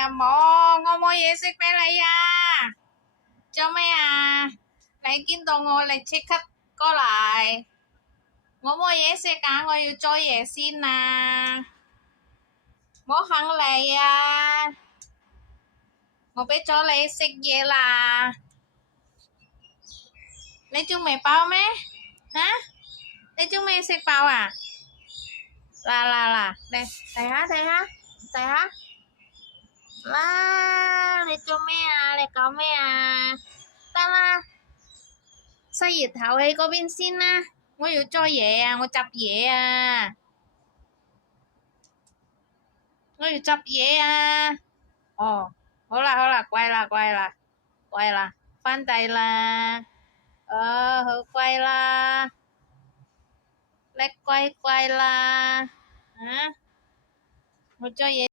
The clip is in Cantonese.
啊冇，我冇嘢食俾你啊！做咩啊？你見到我你即刻過嚟，我冇嘢食啊！我要做嘢先啊！冇肯嚟啊！我俾咗你食嘢啦，你仲未飽咩？吓？你仲未食飽啊？嗱，嚟睇下，啦！你做咩啊？你講咩啊？得啦，熄熱頭喺嗰邊先啦，我要做嘢啊，我執嘢啊，我要執嘢啊。哦，好啦，乖啦，返嚟啦。好乖啦，叻乖啦，啊，我做嘢。